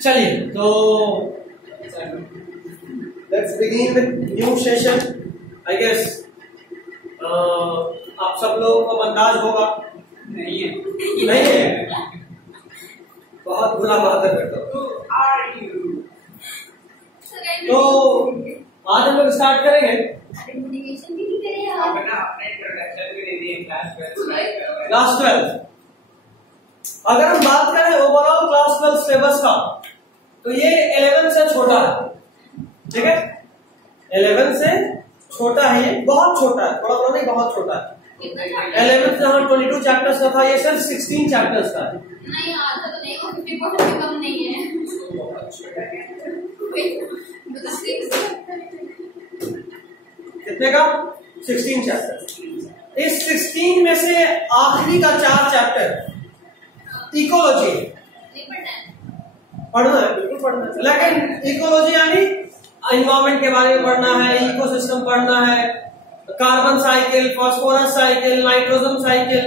चलिए तो let's begin with new session. I guess आप सब लोगों को अंदाज होगा। नहीं है बहुत बुरा बात है फिर तो आज हम लोग स्टार्ट करेंगे क्लास 12। अगर हम बात करें ओवरऑल क्लास 12 सिलेबस का तो ये 11 से छोटा है। ठीक है, 11 से छोटा है, ये बहुत छोटा है, थोड़ा थोड़ा नहीं बहुत छोटा है। 11 जहाँ 22 चैप्टर्स का था ये सिर्फ 16 चैप्टर्स का है। नहीं आधा तो नहीं, 50% से कम नहीं है। कितने का? 16 चैप्टर। इस 16 में से आखिरी का 4 चैप्टर इकोलॉजी पढ़ना है, बिल्कुल पढ़ना है, लेकिन इकोलॉजी यानी एनवायरमेंट के बारे में पढ़ना है, इकोसिस्टम पढ़ना है, carbon cycle, phosphorus cycle, nitrogen cycle,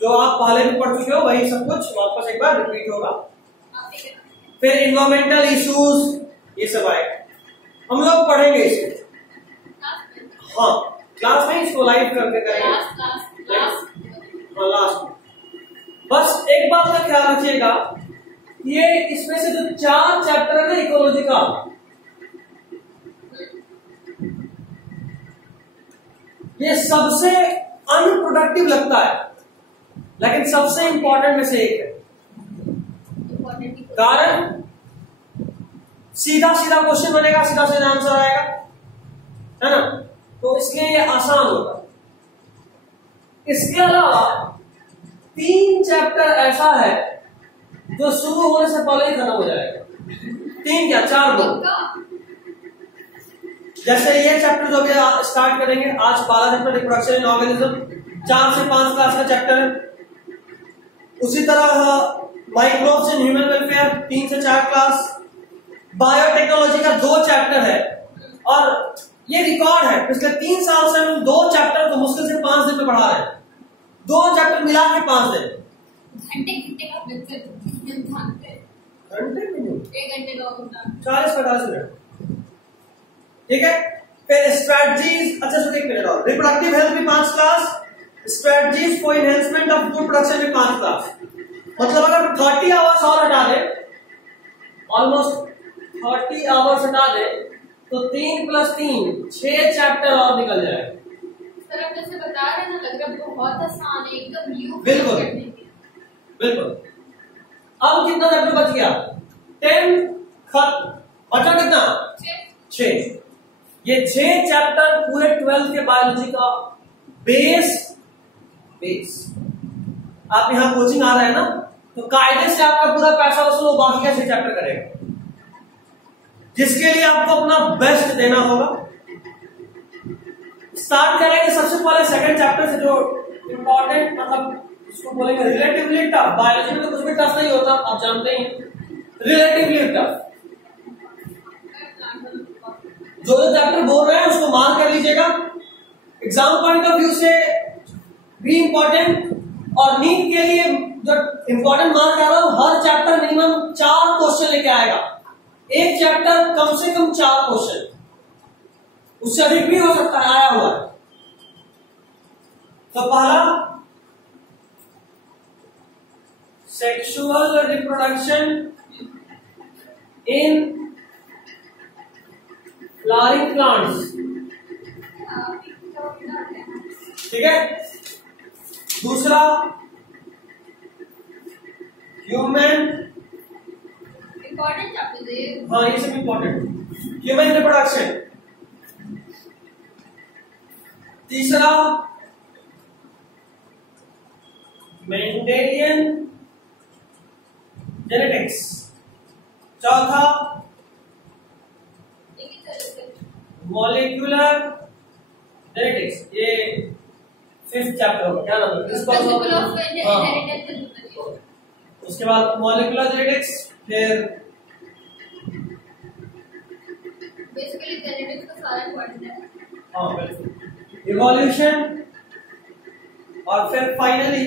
जो आप पहले भी पढ़ चुके हो वही सब कुछ वापस एक बार रिपीट होगा। फिर इन्वायरमेंटल इश्यूज ये सब आएगा, हम लोग पढ़ेंगे इसको। हाँ क्लास में इसको लाइव करके करेंगे। हाँ लास्ट में बस एक बात का ख्याल रखिएगा, ये इसमें से जो 4 चैप्टर है ना इकोलॉजी का, ये सबसे अनप्रोडक्टिव लगता है लेकिन सबसे इंपॉर्टेंट में से एक है। कारण सीधा सीधा क्वेश्चन बनेगा, सीधा सीधा आंसर आएगा, है ना, तो इसलिए ये आसान होगा। इसके अलावा 3 चैप्टर ऐसा है जो शुरू होने से पहले ही खत्म हो जाएगा। 3 क्या 4 दो। जैसे ये चैप्टर जो अभी स्टार्ट करेंगे आज, बायोलॉजिकल रिप्रोडक्शन इन ऑर्गेनिज्म, 4 से 5 क्लास का चैप्टर है। उसी तरह माइक्रोब्स इन ह्यूमन वेलफेयर 3 से 4 क्लास। बायोटेक्नोलॉजी का 2 चैप्टर है और ये रिकॉर्ड है, पिछले 3 साल से हम 2 चैप्टर को मुश्किल से 5 दिन में पढ़ा रहे हैं। 2 चैप्टर मिला के 5 दिन, घंटे का घंटे में 1 घंटे का होता 40-50 मिनट। ठीक है, फिर स्ट्रेटजीज, अच्छा सुनिए एक मिनट और, रिप्रोडक्टिव हेल्थ में 5 class, strategies for enhancement of food production में 5 क्लास। मतलब अगर 30 आवर्स और हटा दे, ऑलमोस्ट 30 आवर्स हटा दे तो 3 + 3 6 चैप्टर और निकल जाएगा। सर आप जैसे बता रहे हैं ना, लग रहा है बहुत आसान है एकदम। बिल्कुल बिल्कुल। अब कितना चैप्टर बच गया? 10 खत्म, बचा कितना? 6। ये 6 चैप्टर पूरे 12th के बायोलॉजी का बेस। आप यहाँ कोचिंग आ रहे हैं ना, तो कायदे से आपका पूरा पैसा वसूलो, बाकी का 6 चैप्टर करेगा, जिसके लिए आपको अपना बेस्ट देना होगा। स्टार्ट करेंगे सबसे पहले 2nd चैप्टर से, जो इंपॉर्टेंट, मतलब इसको बोलेंगे रिलेटिवली टफ। बायोलॉजी में तो कुछ भी टफ नहीं होता, आप जानते ही, रिलेटिवली टफ। जो चैप्टर बोल रहे हैं उसको मार्क कर लीजिएगा, एग्जाम पॉइंट ऑफ व्यू से भी इंपॉर्टेंट, और नीट के लिए जो इंपॉर्टेंट मार्क आ रहा है, हर चैप्टर मिनिमम 4 क्वेश्चन लेके आएगा। एक चैप्टर कम से कम 4 क्वेश्चन, उससे अधिक भी हो सकता है, आया हुआ है। तो पहला sexual reproduction in flowering plants. ठीक है, दूसरा ह्यूमन, इंपॉर्टेंट चैप्टर है। हाँ ये सब इंपॉर्टेंट, ह्यूमन रिप्रोडक्शन। तीसरा मेंडेलियन जेनेटिक्स। चौथा मॉलिक्यूलर जेनेटिक्स, ये 5th चैप्टर होगा, क्या नाम है? उसके बाद मॉलिक्यूलर जेनेटिक्स, फिर बेसिकली जेनेटिक्स का सारा इंपॉर्टेंट है। हाँ बिल्कुल, इवोल्यूशन, और फिर फाइनली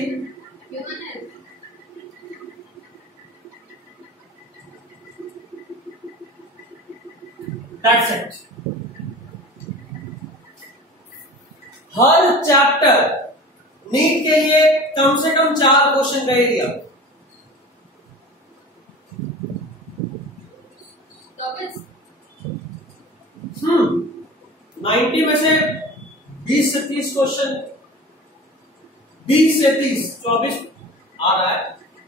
दैट्स इट। हर चैप्टर नीट के लिए कम से कम 4 क्वेश्चन का एरिया। 90 में से 20 से 30 क्वेश्चन, 20 से 30, 24 आ रहा है,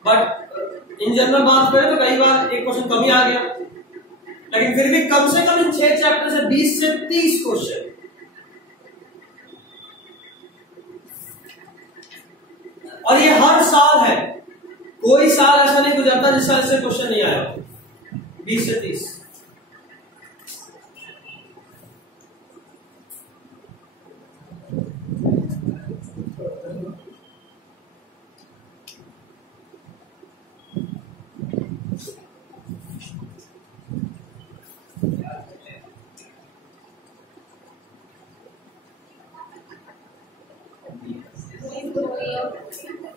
बट इन जनरल बात करें तो कई बार एक क्वेश्चन कम ही आ गया, लेकिन फिर भी कम से कम इन 6 चैप्टर से 20 से 30 क्वेश्चन। और ये हर साल है, कोई साल ऐसा नहीं गुजरता जिस साल से क्वेश्चन नहीं आया। 20 से 30।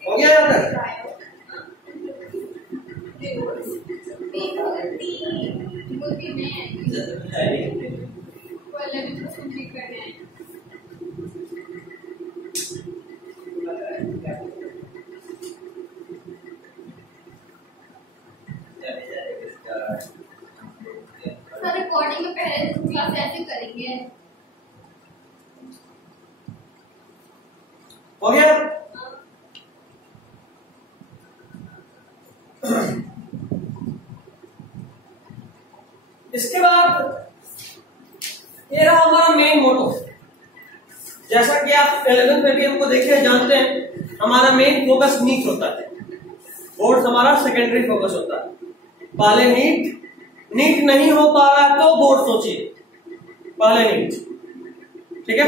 हो गया यहाँ तक? रिकॉर्डिंग में पहले क्लास ऐसे करेंगे। हो गया? इसके बाद ये रहा हमारा मेन मोटो। जैसा कि आप 11th पेटीएम को देखे जानते हैं, हमारा मेन फोकस नीट होता है, बोर्ड हमारा सेकेंडरी फोकस होता है। पहले नीट नहीं हो पा रहा है तो बोर्ड सोचिए, पहले नीट। ठीक है,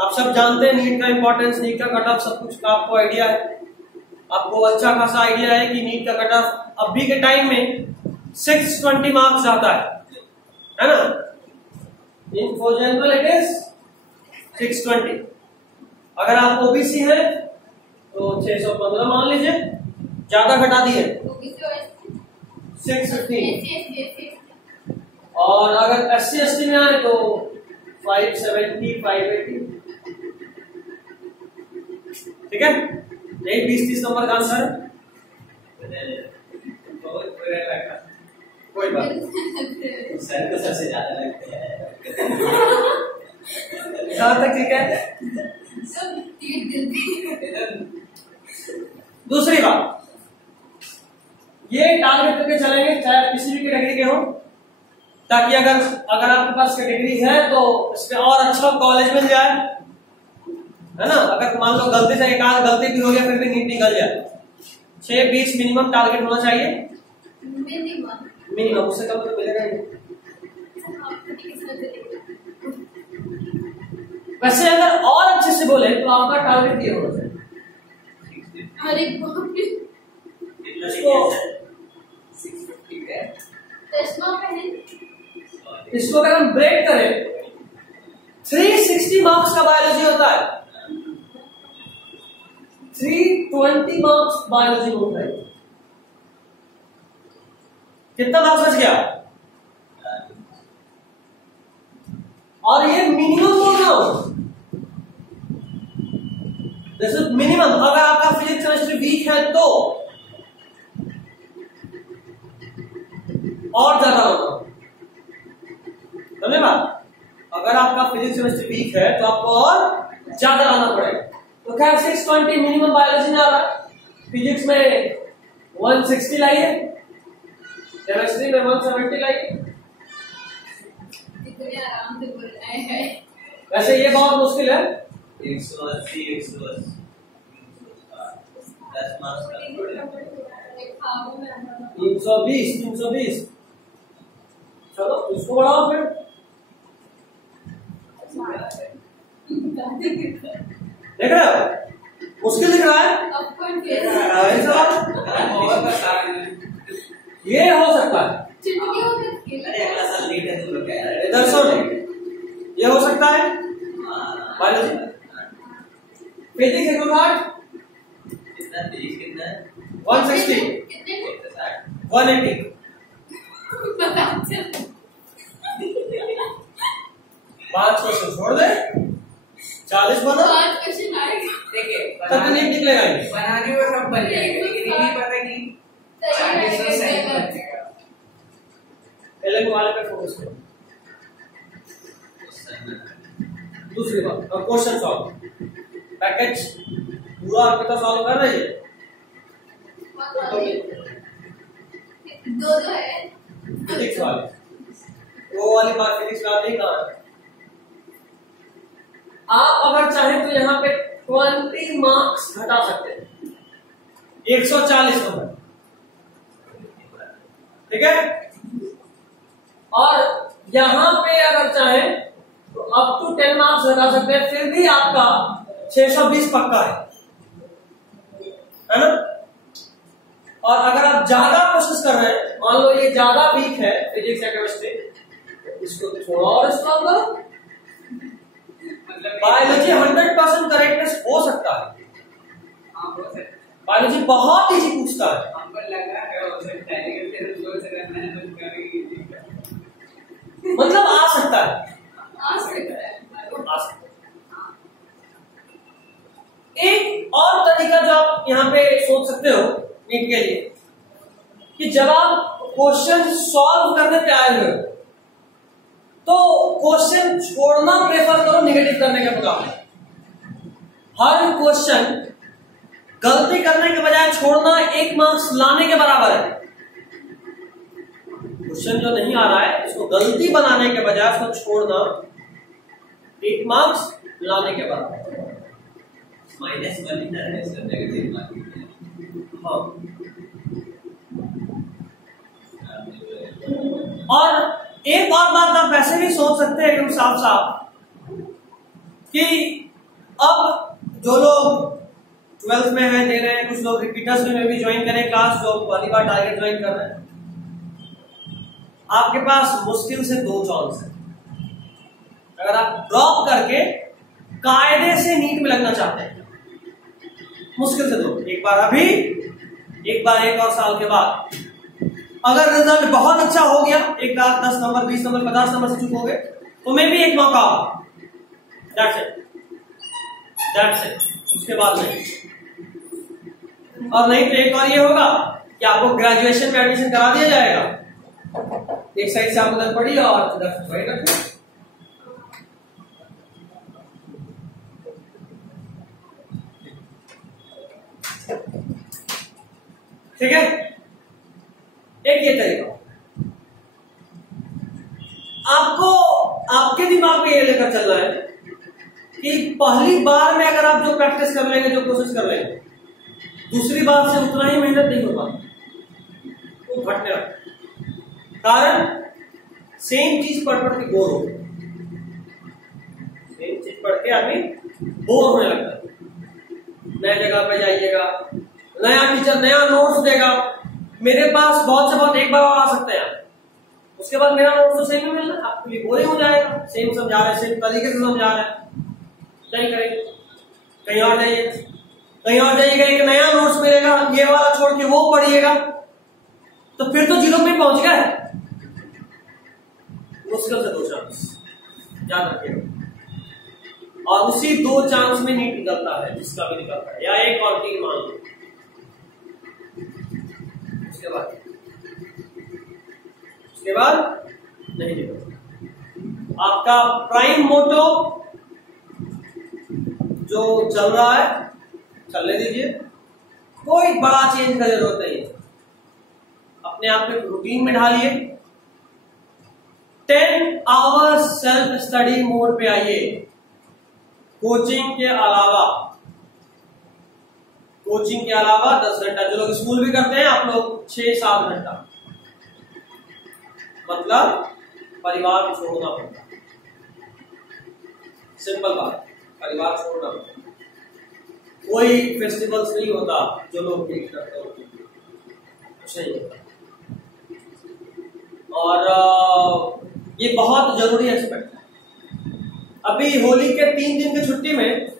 आप सब जानते हैं नीट का इंपॉर्टेंस, नीट का कट ऑफ, सब कुछ का आपको आइडिया है। आपको अच्छा खासा आइडिया है कि नीट का कट ऑफ अभी के टाइम में 620 मार्क्स आता है ना? In for general it is 620। अगर आप ओबीसी हैं तो 615 मान लीजिए, ज्यादा घटा दिए 650। और अगर SC ST में आए तो 570 580। ठीक है, यही 20-30 नंबर का आंसर है। कोई बात नहीं, सर को सबसे ज्यादा लगता है। यहाँ तक ठीक है। दूसरी बात, ये टारगेट करके चलेंगे चाहे किसी भी कैटेगरी के हो, ताकि अगर आपके पास कैटेगरी है तो इसमें और अच्छा कॉलेज मिल जाए, है ना? अगर मान लो गलती से एक आध गलती भी हो गया फिर भी नीट निकल जाए। 6-20 मिनिमम टारगेट होना चाहिए, मिनिमम, उससे कम तो मिलेगा ही। वैसे अगर और अच्छे से बोले तो आपका टारगेट ये होना चाहिए। अरे इसको अगर हम ब्रेक करें, 360 मार्क्स का बायोलॉजी होता है, 320 मार्क्स बायोलॉजी होता है। कितना मार्क्स बच गया? और ये मिनिमम बोल रहा हूं, दिस इज मिनिमम। अगर आपका फिजिक्स केमिस्ट्री वीक है तो और ज्यादा होगा, धन्यवाद। अगर आपका फिजिक्स केमिस्ट्री वीक है तो आपको और ज्यादा आना पड़ेगा। तो खैर 620 मिनिमम बायोलॉजी में आ रहा है, फिजिक्स में 160 लाइए, केमिस्ट्री में 170 लाइए। आराम से बोल रहे हैं। वैसे ये बहुत मुश्किल है। 180 10 मार्क्स का 320 चलो इसको बढ़ाओ फिर। देख रहे हो मुश्किल दिख रहा है? ये हो सकता है, इधर सुन, ये हो सकता है बायोलॉजी। फिजिक्स एक कितना फिजिक्स कितना है? 160 180। 5 क्वेश्चन छोड़ दे, 40 बना। 5 क्वेश्चन आएंगे। देखिए तब नहीं निकलेगा ये। बनाने को सब बन जाएगा, लेकिन ये नहीं पता कि सही है। एलएम वाले पे फोकस करो। दूसरी बात, अब क्वेश्चन सॉल्व पैकेज पूरा आपका सॉल्व कर रही है। दो है फिजिक्स वाले, वो वाली बात फिजिक्स वाले नहीं कहा है। आप अगर चाहें तो यहाँ पे 20 मार्क्स घटा सकते हैं, 140 नंबर, ठीक है। और यहाँ पे अगर चाहें तो अप टू 10 मार्क्स घटा सकते हैं, फिर भी आपका 620 पक्का है ना। और अगर आप ज्यादा कोशिश कर रहे हैं, मान लो ये ज्यादा वीक है फिजिक्स या केमिस्ट्री, इसको थोड़ा और स्ट्रॉन्ग करो। बायोलॉजी 100% करेक्टनेस हो सकता है, बायोलॉजी बहुत इजी पूछता है। हमको लगा है हो सकता है, लेकिन फिर सोच रहे हैं मैंने मतलब आ सकता है, आ सकता है। आ सकता है। एक और तरीका जो आप यहाँ पे सोच सकते हो नीट के लिए, कि जब आप क्वेश्चन सॉल्व करने पे आए हुए तो क्वेश्चन छोड़ना प्रेफर करो नेगेटिव करने के मुकाबले। हर क्वेश्चन गलती करने के बजाय छोड़ना 1 मार्क्स लाने के बराबर है। क्वेश्चन जो नहीं आ रहा है उसको गलती बनाने के बजाय उसको छोड़ना 1 मार्क्स लाने के बराबर। -1 ही ना है सर, नेगेटिव मार्किंग। हाँ। और एक और बात आप वैसे भी सोच सकते हैं एकदम साफ साफ, कि अब जो लोग 12th में है दे रहे हैं, कुछ लोग रिपीटर्स में भी ज्वाइन करें क्लास, जो पहली बार टारगेट ज्वाइन कर रहे हैं, आपके पास मुश्किल से 2 चांस है। अगर आप ड्रॉप करके कायदे से नीट में लगना चाहते हैं, मुश्किल से 2, एक बार अभी, एक बार 1 और साल के बाद। अगर रिजल्ट बहुत अच्छा हो गया, एक बार 10 नंबर 20 नंबर 50 नंबर से चुप हो गए, तो मैं भी एक मौका, दैट्स इट, उसके बाद नहीं। और नहीं तो एक और ये होगा कि आपको ग्रेजुएशन में एडमिशन करा दिया जाएगा, एक साइड से आप उधर पढ़िए और उधर वही रखिए। ठीक है, एक ये तरीका। आपको आपके दिमाग में ये लेकर चलना है कि पहली बार में अगर आप जो प्रैक्टिस कर लेंगे, जो कोशिश कर लेंगे, दूसरी बार से उतना ही मेहनत नहीं होगा, वो घटने लगता। कारण सेम चीज पढ़ के बोर हो, सेम चीज पढ़ के आदमी बोर होने लगता है। नए जगह पे जाइएगा, नया टीचर नया नोट्स देगा, मेरे पास बहुत से बहुत एक बार और आ सकते हैं, उसके बाद मेरा नोट्स तो सेम ही मिलना, आपके लिए बोरिंग हो जाएगा। सेम समझा रहे हैं, सेम तरीके से समझा रहे हैं, नहीं करेंगे, कहीं और जाइए, कहीं और जाइएगा, एक नया नोट्स मिलेगा, ये वाला छोड़ के वो पढ़िएगा, तो फिर तो 0 में पहुंच गए। मुश्किल से 2 चांस याद रखिएगा, और उसी 2 चांस में नीट निकलता है, जिसका भी निकलता है, या 1 और 3 मान लो। उसके बाद नहीं निकलता। आपका प्राइम मोटो जो चल रहा है चलने दीजिए, कोई बड़ा चेंज का जरूरत नहीं है, अपने आप को रूटीन में ढालिए। 10 आवर्स सेल्फ स्टडी मोड पे आइए, कोचिंग के अलावा 10 घंटा, जो लोग स्कूल भी करते हैं आप लोग 6-7 घंटा, मतलब परिवार छोड़ना पड़ता, सिंपल बात, परिवार छोड़ना पड़ता। कोई फेस्टिवल्स नहीं होता जो लोग ठीक करते हो, कुछ नहीं होता। और ये बहुत जरूरी एस्पेक्ट है। अभी होली के 3 दिन की छुट्टी में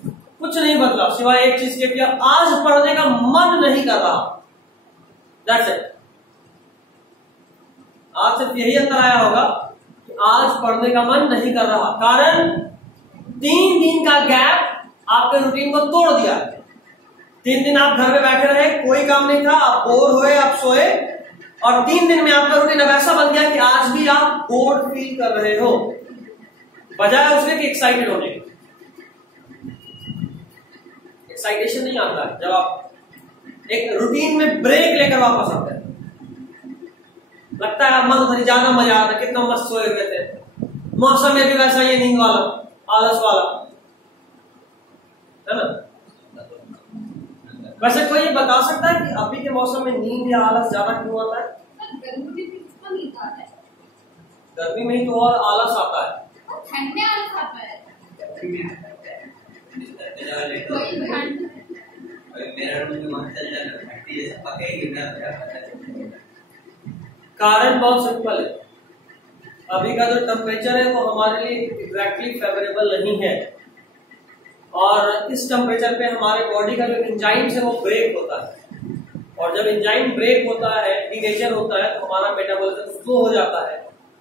कुछ नहीं बदला, सिवाय एक चीज के कि आज पढ़ने का मन नहीं कर रहा, दैट्स इट। आज सिर्फ यही अंतर आया होगा कि आज पढ़ने का मन नहीं कर रहा, कारण 3 दिन का गैप आपके रूटीन को तोड़ दिया। 3 दिन आप घर में बैठे रहे, कोई काम नहीं था, आप बोर हुए, आप सोए, और 3 दिन में आपका रूटीन अब ऐसा बन गया कि आज भी आप बोर्ड फील कर रहे हो, बजाय उसके कि एक्साइटेड होने के। एक्साइटेशन नहीं आता है जब आप एक रूटीन में ब्रेक लेकर वापस आते हैं। लगता है मन ज्यादा मजा आता है, कितना मस्त सोए हुए थे, मौसम में भी वैसा ही नींद वाला, आलस वाला, है ना। वैसे कोई ये बता सकता है कि अभी के मौसम में नींद या आलस ज्यादा क्यों आता है? गर्मी में ही तो और आलस आता है, ठंड में आलस आता है। कारण बहुत सिंपल है, अभी का जो टेम्परेचर है वो हमारे लिए एग्जैक्टली फेवरेबल नहीं है, और इस टेम्परेचर पे हमारे बॉडी का जो एंजाइम्स है वो ब्रेक होता है, और जब एंजाइम ब्रेक होता है, डीनेचर होता है, तो हमारा मेटाबॉलिज्म स्लो हो जाता है,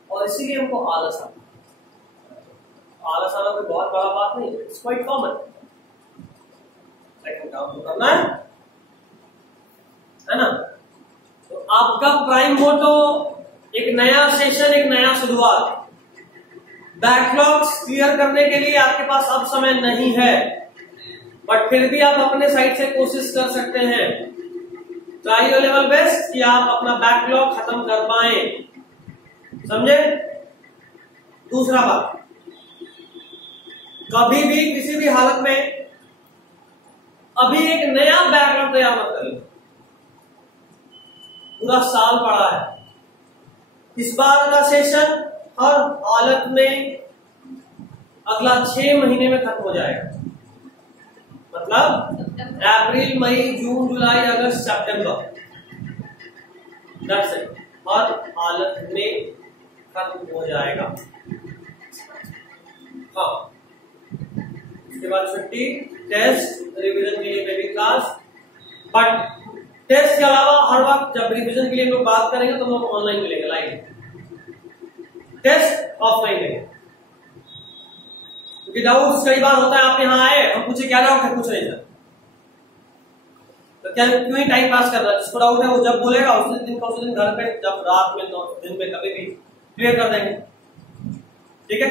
और इसीलिए हमको आलस आता है। आलस आना कोई बहुत बड़ा बात नहीं, इट्स क्वाइट कॉमन, लेकिन काम तो करना है ना। तो आपका प्राइम मोटो एक नया सेशन, एक नया शुरुआत। बैकलॉग्स क्लियर करने के लिए आपके पास अब समय नहीं है, बट फिर भी आप अपने साइड से कोशिश कर सकते हैं। ट्राई योर लेवल बेस्ट कि आप अपना बैकलॉग खत्म कर पाए, समझे। दूसरा बात, कभी भी किसी भी हालत में अभी एक नया बैकलॉग तैयार मत करें। पूरा साल पड़ा है, इस बार का सेशन हर हालत में अगला 6 महीने में खत्म हो जाएगा। मतलब अप्रैल, मई, जून, जुलाई, अगस्त, सितंबर, दैट्स इट, हर हालत में खत्म हो जाएगा। हाँ, उसके बाद छुट्टी, टेस्ट, रिवीजन के लिए बेबी क्लास, बट टेस्ट के अलावा हर वक्त जब रिवीजन के लिए लोग बात करेंगे तो लोग ऑनलाइन मिलेंगे, लाइव। टेस्ट ऑफलाइन मिलेंगे, क्योंकि डाउट्स कई बार होता है, आप यहाँ आए, हम पूछे क्या डाउट है, कुछ नहीं था, तो क्या क्यों ही टाइम पास कर रहा है। जिसको डाउट है वो जब बोलेगा उसी दिन का उसी दिन घर पे, जब रात में, दिन में, कभी भी क्लियर कर देंगे, ठीक है।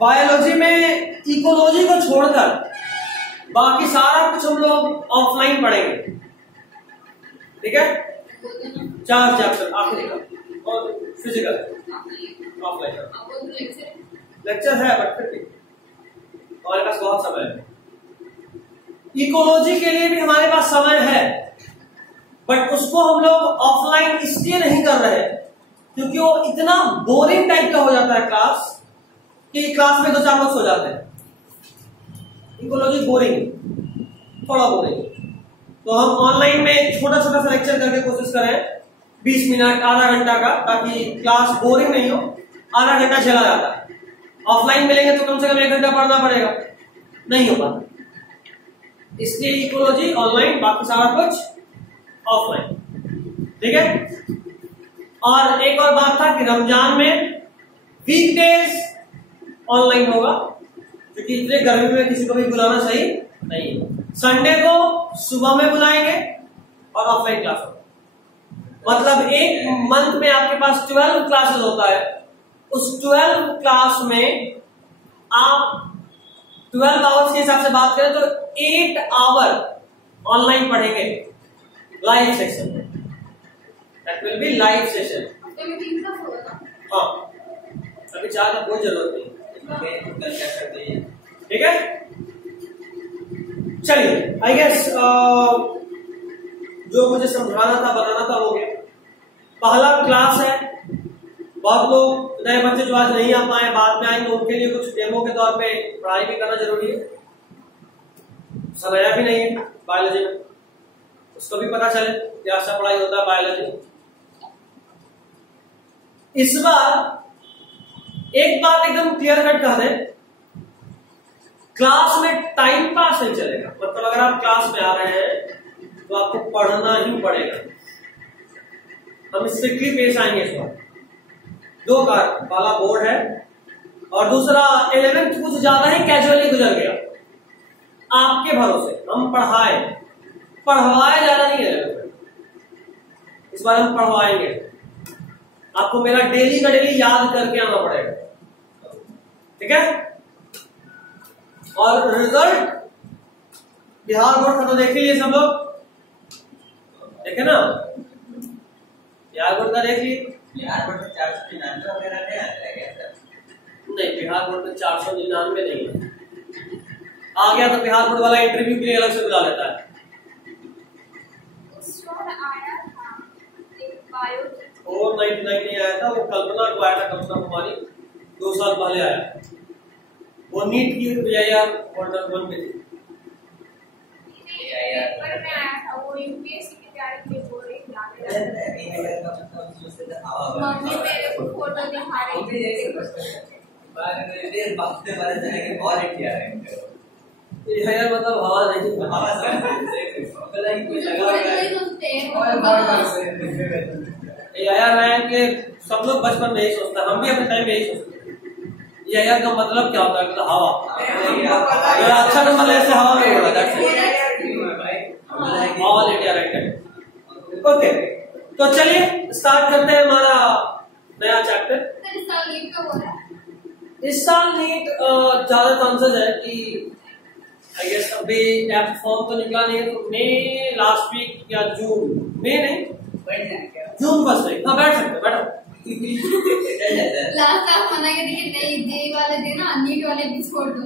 बायोलॉजी में इकोलॉजी को छोड़कर बाकी सारा कुछ हम लोग ऑफलाइन पढ़ेंगे, ठीक है। 4 चैप्टर आखिरी का, और फिजिकल ऑफलाइन लेक्चर है, बट फिर भी हमारे पास बहुत समय है। इकोलॉजी के लिए भी हमारे पास समय है, बट उसको हम लोग ऑफलाइन इसलिए नहीं कर रहे क्योंकि वो इतना बोरिंग टाइप का हो जाता है क्लास, कि क्लास में 2-4 लोग सो जाते हैं। इकोलॉजी बोरिंग, थोड़ा बोरिंग, तो हम ऑनलाइन में छोटा छोटा सा लेक्चर करके कोशिश करें, 20 मिनट, आधा घंटा का, ताकि क्लास बोरिंग नहीं हो। आधा घंटा चला जाता है, ऑफलाइन मिलेंगे तो कम से कम 1 घंटा पढ़ना पड़ेगा, नहीं हो पाता, इसलिए इकोलॉजी ऑनलाइन, बाकी सारा कुछ ऑफलाइन, ठीक है। और एक और बात था कि रमजान में वीकडेज ऑनलाइन होगा, क्योंकि इतने गर्मी में किसी को भी बुलाना सही नहीं है। संडे को सुबह में बुलाएंगे और ऑफलाइन क्लास होगा, मतलब एक मंथ में आपके पास 12 क्लासेस होता है। उस 12 क्लास में आप 12 आवर्स के हिसाब से बात करें तो 8 आवर ऑनलाइन पढ़ेंगे लाइव सेशन में, that will be live session. हाँ, अभी 4 का कोई जरूरत नहीं, ठीक है। चलिए, आई गेस जो मुझे समझाना था, बताना था, हो गया। पहला क्लास है, बहुत लोग नए बच्चे जो आज नहीं आ पाए, बाद में आएंगे, उनके लिए कुछ डेमो के तौर पे पढ़ाई भी करना जरूरी है। समझाया भी नहीं है बायोलॉजी में, उसको भी पता चले क्या सा पढ़ाई होता है बायोलॉजी। इस बार एक बात एकदम क्लियर कट कर दें, क्लास में टाइम पास नहीं चलेगा। मतलब अगर आप क्लास में आ रहे हैं तो आपको पढ़ना ही पड़ेगा। हम स्ट्रिक्टली पेश आएंगे इस बार, 2 वाला बोर्ड है, और दूसरा 11th कुछ ज्यादा ही कैजुअली गुजर गया, आपके भरोसे। हम पढ़वाए ज्यादा नहीं है, इस बार हम पढ़वाएंगे। आपको मेरा डेली का डेली याद करके आना पड़ेगा, ठीक है। और रिजल्ट बिहार बोर्ड का तो देख लीजिए सब लोग, देखे ना, बिहार बोर्ड का देख लीजिए। बिहार बोर्ड में 499 वगैरह नहीं आता है क्या? नहीं, बिहार बोर्ड में 499 नहीं है। आ गया तो बिहार बोर्ड वाला इंटरव्यू के लिए अलग से बुला लेता है। आया था एक बायो 499 नहीं आया था, वो कल्पना को आया था, कल्पना कुमारी 2 साल पहले आया। वो नीट की यार ऑर्डर 1 में थी। पेपर में आया था, वो यूपीएससी की तैयारी के लिए बोल रही थी। मम्मी मेरे को फोटो दिखा रही थी। यार मतलब हवा नहीं, यार है कि सब लोग बचपन में यही सोचता, हम भी अपने टाइम में यही सोचते। यार का मतलब क्या होता है? मतलब हवा। अच्छा नंबर ऐसे हवा में उड़ा था। All India rank. ओके, तो चलिए स्टार्ट करते हैं हमारा नया चैप्टर। इस साल नीट ज्यादा चांसेस है कि आई गेस अभी ऐप फॉर्म तो निकला नहीं है, तो मई लास्ट वीक या जून, मई नहीं जून फर्स्ट वीक। हाँ बैठ सकते, बैठो। लास्ट आप मना कर दिए नहीं, जे वाले दिन ना नीट वाले भी छोड़ दो।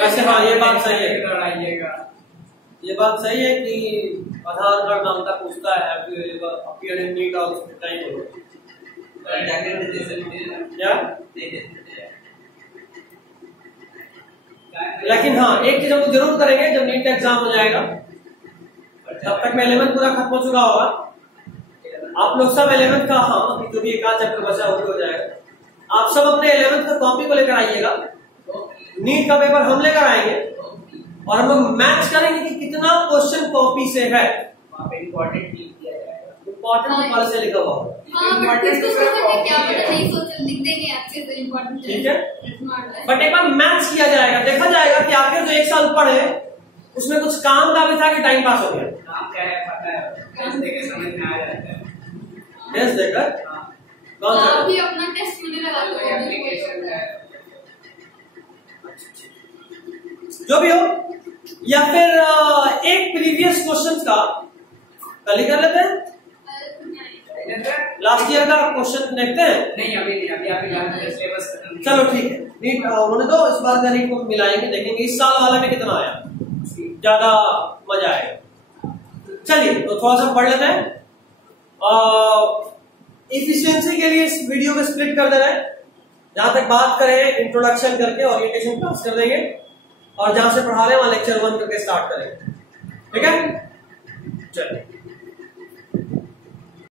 वैसे हाँ ये बात सही है, ये बात सही है कि आधार कार्ड मांगता पूछता है अपीयर इन नीट और उसमें टाइम हो क्या। लेकिन हाँ एक चीज हम लोग जरूर करेंगे, जब नीट का एग्जाम हो जाएगा तब तक में 11th पूरा खत्म हो चुका होगा। आप लोग सब 11th का, हाँ जो भी एक आध चैप्टर बचा वो भी हो जाएगा। आप सब अपने 11th का कॉपी को लेकर आइएगा, नीट का पेपर हम लेकर आएंगे और हम लोग मैच करेंगे कि कितना क्वेश्चन कॉपी से है। इम्पोर्टेंट वाले से लिखा हुआ होगा, ठीक है। बट एक बार मैच किया जाएगा, देखा जाएगा कि आपके जो 1 साल पढ़े उसमें कुछ काम का भी था कि टाइम पास हो गया। काम क्या है पता है, टेस्ट देके समझ में आ जाता है। टेस्ट देकर कौन सा अभी अपना टेस्ट मैंने लगा दिया, एप्लीकेशन है जो भी हो, या फिर एक प्रीवियस क्वेश्चन का कल ही कर लेते हैं। लास्ट ईयर का क्वेश्चन देखते हैं। नहीं अभी नहीं, अभी सिलेबस खत्म। चलो ठीक है, नीट होने दो, इस बार का नीट को मिलाएंगे, देखेंगे इस साल वाले में कितना आया, ज्यादा मजा आएगा। चलिए तो थोड़ा सा पढ़ लेते हैं। इफिशियंसी के लिए इस वीडियो को स्प्लिट कर दे रहे हैं, जहां तक बात करें इंट्रोडक्शन करके ओरिएंटेशन क्लास कर देंगे, और जहां से पढ़ा रहे हैं वहां लेक्चर 1 करके स्टार्ट करेंगे, ठीक है। चलिए